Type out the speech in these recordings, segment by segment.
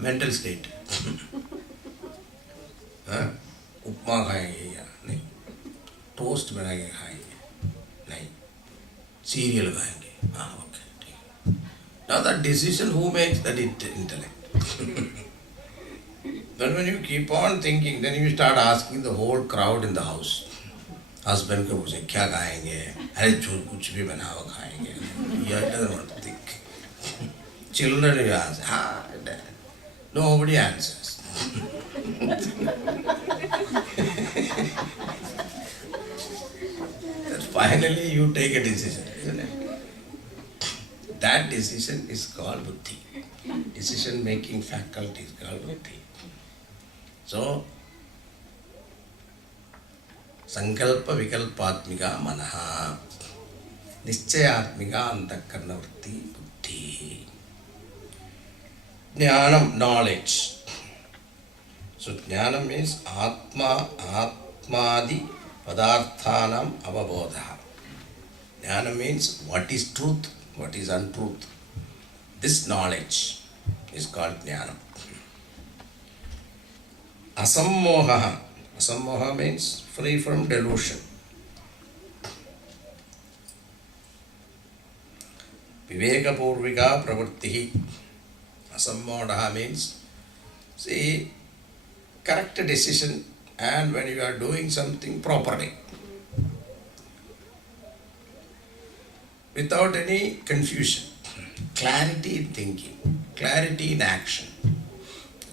Mental state. उपमा खाएंगे या नहीं, टोस्ट बना के खाएंगे नहीं, सीरियल खाएंगे, हाँ ओके ठीक. Now that decision, who makes that intellect? But when you keep on thinking, then you start asking the whole crowd in the house. Husband को पूछे क्या खाएंगे, अरे जो कुछ भी बनाओ खाएंगे. He doesn't want to think. Children you ask, nobody answers. Finally you take a decision, isn't it? That decision is called buddhi. Decision making faculty is called buddhi. So, sankalpa vikalpatmika manaha, nischayatmika antakarnavritti buddhi. Jnanam, knowledge. So, jnanam means atmadi padarthanam avabodha. Jnana means what is truth, what is untruth. This knowledge is called jnana. Asammoha. Asammoha means free from delusion. Vivekapurvika pravrittihi. Asammoha means, see, correct decision, and when you are doing something properly, without any confusion, clarity in thinking, clarity in action,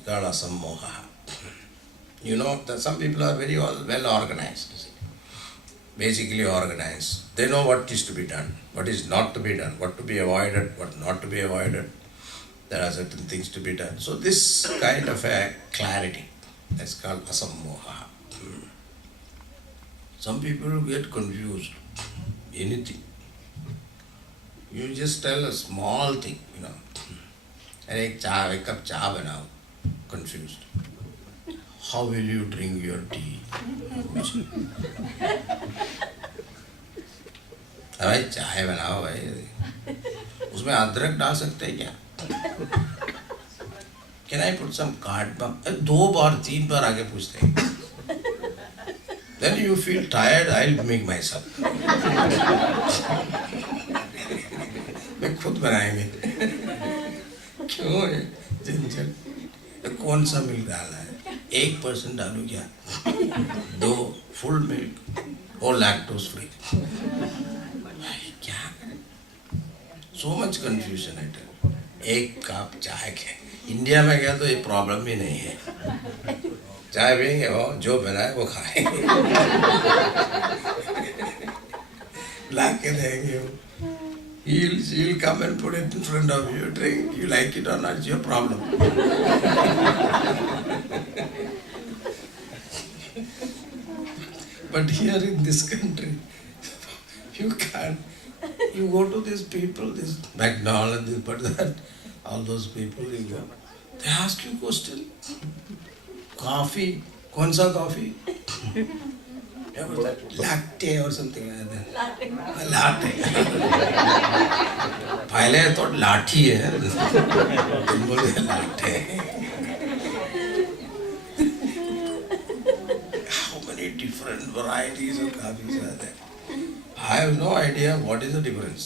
called asammoha. You know that some people are very well organized, basically organized. They know what is to be done, what is not to be done, what to be avoided, what not to be avoided. There are certain things to be done. So this kind of a clarity, that's called asammoha. Some people get confused. Anything. You just tell a small thing, a cup cha banao, confused. How will you drink your tea? भाई चाय बनाओ भाई, उसमें अदरक डाल सकते हैं क्या? Can I put some cardamom? 2 बार 3 बार आगे पूछते हैं. Then you feel tired, I'll make myself. मैं खुद बनाएंगे. क्यों है झंझट? कौन सा मिल्क डालना है? 1% डालूं क्या? 2 फुल मिल्क और लैक्टोज फ्री. क्या करें? So much confusion है. 1 कप चाय के इंडिया में गया तो ये प्रॉब्लम भी नहीं है. चाय पियेंगे वो जो बनाए वो खाएंगे. ला के देंगे वो. He'll come and put it in front of you, drink, you like it or not, it's your problem. But here in this country, you can't. You go to these people, this McDonald's, this, but that, all those people, you go, they ask you question. Coffee, kaun sa coffee? Yeah, what's that? Latte or something like that. Latte. पहले तो लाठी है, तुम बोले latte. How many different varieties of coffees are there? I have no idea what is the difference.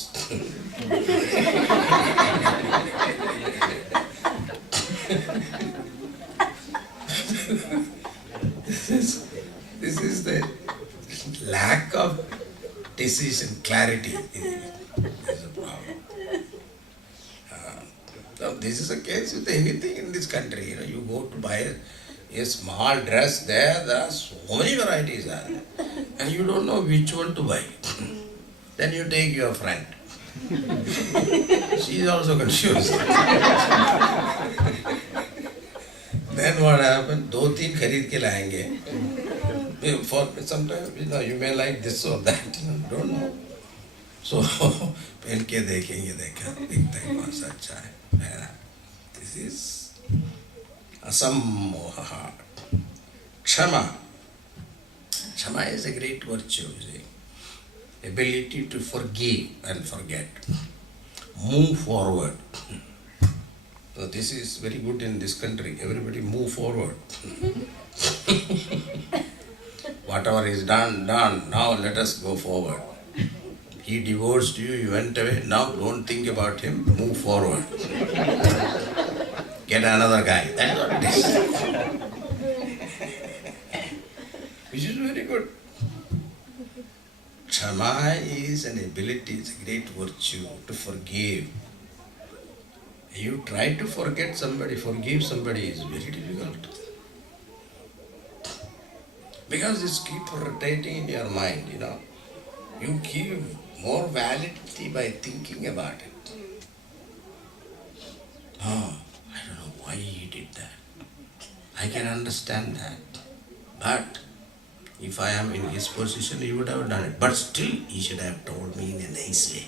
This is the lack of decision, clarity is a problem. Now this is a case with anything in this country. You go to buy a small dress, there are so many varieties are there, and you don't know which one to buy. Then you take your friend. She is also confused. Then what happens? 2-3 खरीद के लाएंगे. For sometimes you may like this or that, don't know. So पहन के देखेंगे, देखते हैं कौन सा अच्छा है. This is asammoha. Kshama. Kshama is a great virtue, ability to forgive and forget. Move forward. So this is very good in this country. Everybody move forward. Whatever is done, done. Now let us go forward. He divorced you, you went away. Now don't think about him. Move forward. Get another guy. That's what it is. Which is very good. Kshama is an ability, it's a great virtue to forgive. You try to forget somebody, forgive somebody is very difficult. Because this keeps rotating in your mind, You give more validity by thinking about it. Oh, I don't know why he did that. I can understand that. But if I am in his position, he would have done it. But still, he should have told me in a nice way.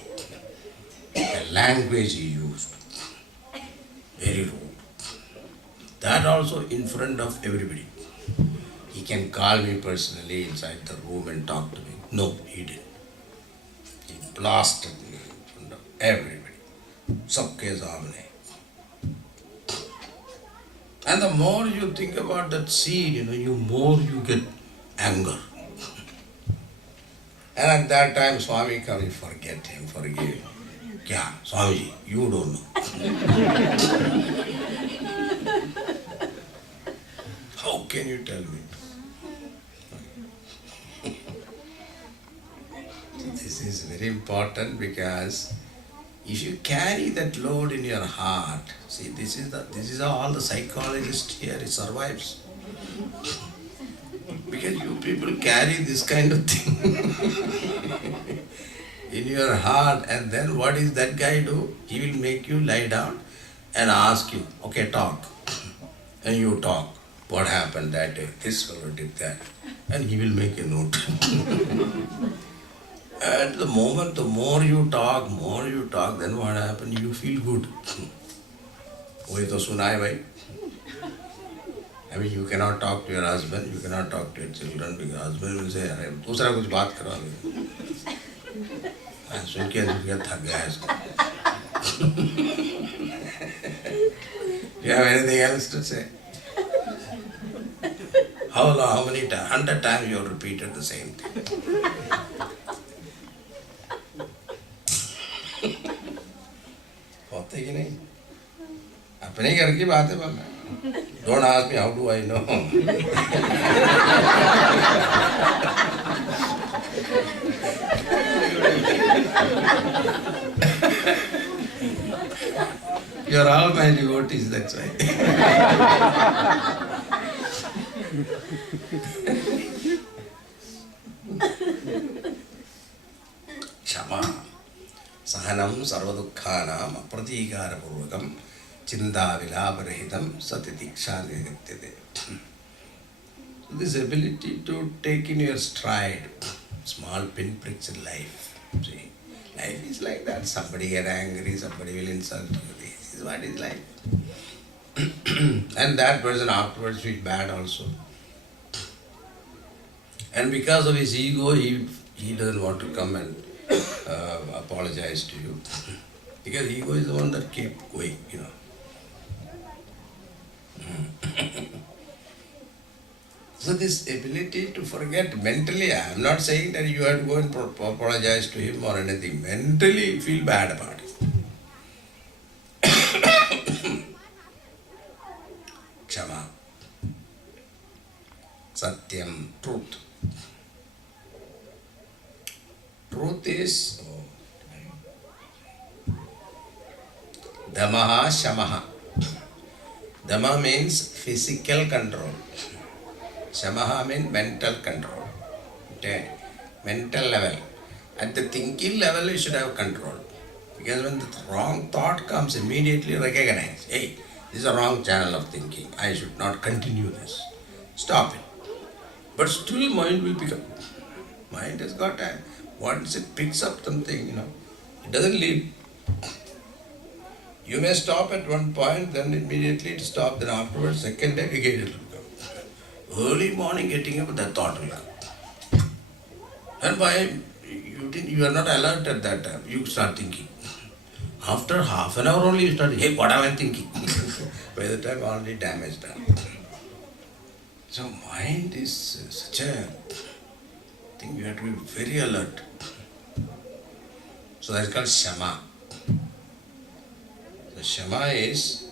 The language he used, very rude. That also in front of everybody. He can call me personally inside the room and talk to me. No, he didn't. He blasted me in front of everybody. Sabke saamne. And the more you think about that seed, more you get anger. And at that time, Swami comes, forget him, forgive him. Kya? Swamiji, you don't know. How can you tell me? This is very important because if you carry that load in your heart, see, this is how all the psychologists here, it survives. Because you people carry this kind of thing in your heart, and then what is that guy do? He will make you lie down and ask you, okay, talk. And you talk. What happened that day? This fellow did that. And he will make a note. At the moment, the more you talk, then what happens? You feel good. Wohi to sunai bhai. I mean, you cannot talk to your husband, you cannot talk to your children, because husband will say, अरे दूसरा कुछ बात करो अभी. सुन के थक गया इसको. Do you have anything else to say? How many times? 100 times you have repeated the same thing. होते कि नहीं? अपने घर की बात है बोलना. Don't ask me how do I know. You're all my devotees, that's why. Kshama. Sahanam sarvadukhanam apratīkārapurvakam Chindavilabarahitam satitikshaniratyate. This ability to take in your stride small pinpricks in life. See, life is like that. Somebody get angry, somebody will insult you. This is what is life. And that person afterwards feels bad also. And because of his ego, he doesn't want to come and apologize to you. Because ego is the one that keeps going, So this ability to forget mentally, I am not saying that you have to go and apologize to him or anything. Mentally feel bad about it. Kshama. Satyam, truth. Truth is Damaha Shamaha. Dama means physical control. Shamaha means mental control. Okay. Mental level. At the thinking level, you should have control. Because when the wrong thought comes, immediately recognize, hey, this is a wrong channel of thinking. I should not continue this. Stop it. But still mind will pick up. Mind has got a, once it picks up something, it doesn't leave. You may stop at one point, then immediately it stops, then afterwards, second day, again it will come. Early morning getting up, that thought will come. And why you are not alert at that time, you start thinking. After half an hour only you start, hey, what am I thinking? by the time already damaged done. So mind is such a thing, you have to be very alert. So that's called Shama. The Shama is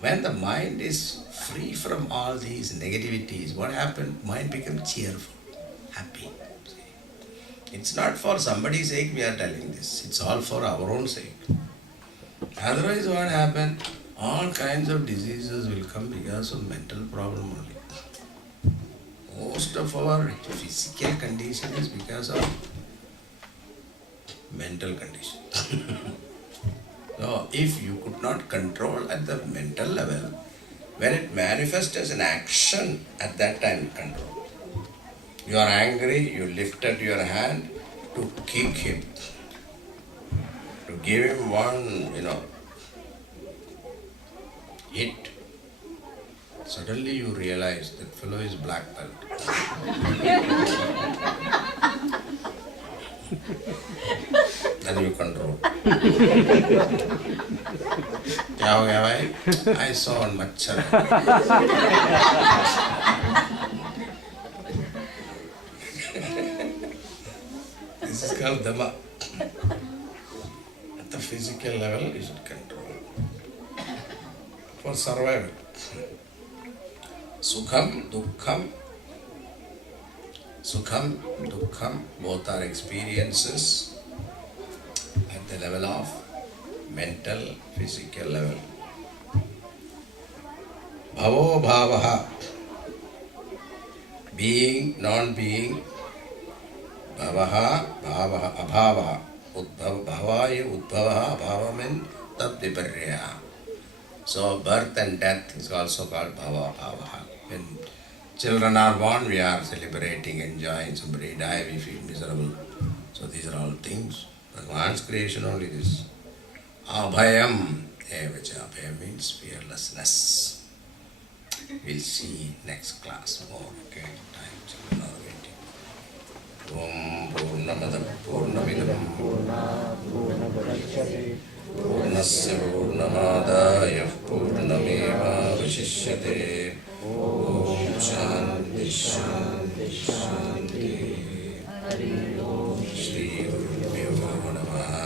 when the mind is free from all these negativities, what happens? Mind becomes cheerful, happy. It's not for somebody's sake we are telling this. It's all for our own sake. Otherwise what happens? All kinds of diseases will come because of mental problem only. Most of our physical condition is because of mental condition. So if you could not control at the mental level, when it manifests as an action, at that time you control. You are angry, you lifted your hand to kick him, to give him one, hit. Suddenly you realize that fellow is black belt. Then you control. क्या हो गया भाई? I saw on मच्छर. This is called Dhamma. At the physical level, you should control. For survival. Sukham, Dukkham, both are experiences at the level of mental, physical level. Bhavo bhavaha, being, non-being, bhavaha, abhavaha, bhavaya, udbhavaha, abhava means tad viparya. So birth and death is also called bhava, bhavaha. When children are born, we are celebrating, enjoying. Somebody die, we feel miserable. So these are all things. Bhagavan's creation only this. Abhayam. Abhayam means fearlessness. We'll see next class more. Okay, time children are waiting. Om Purnamada Purnamidam Purnasya Purnamadaya Purnameva Vashishyate. Om Shanti Shanti Shanti. Shri Guru Namaha.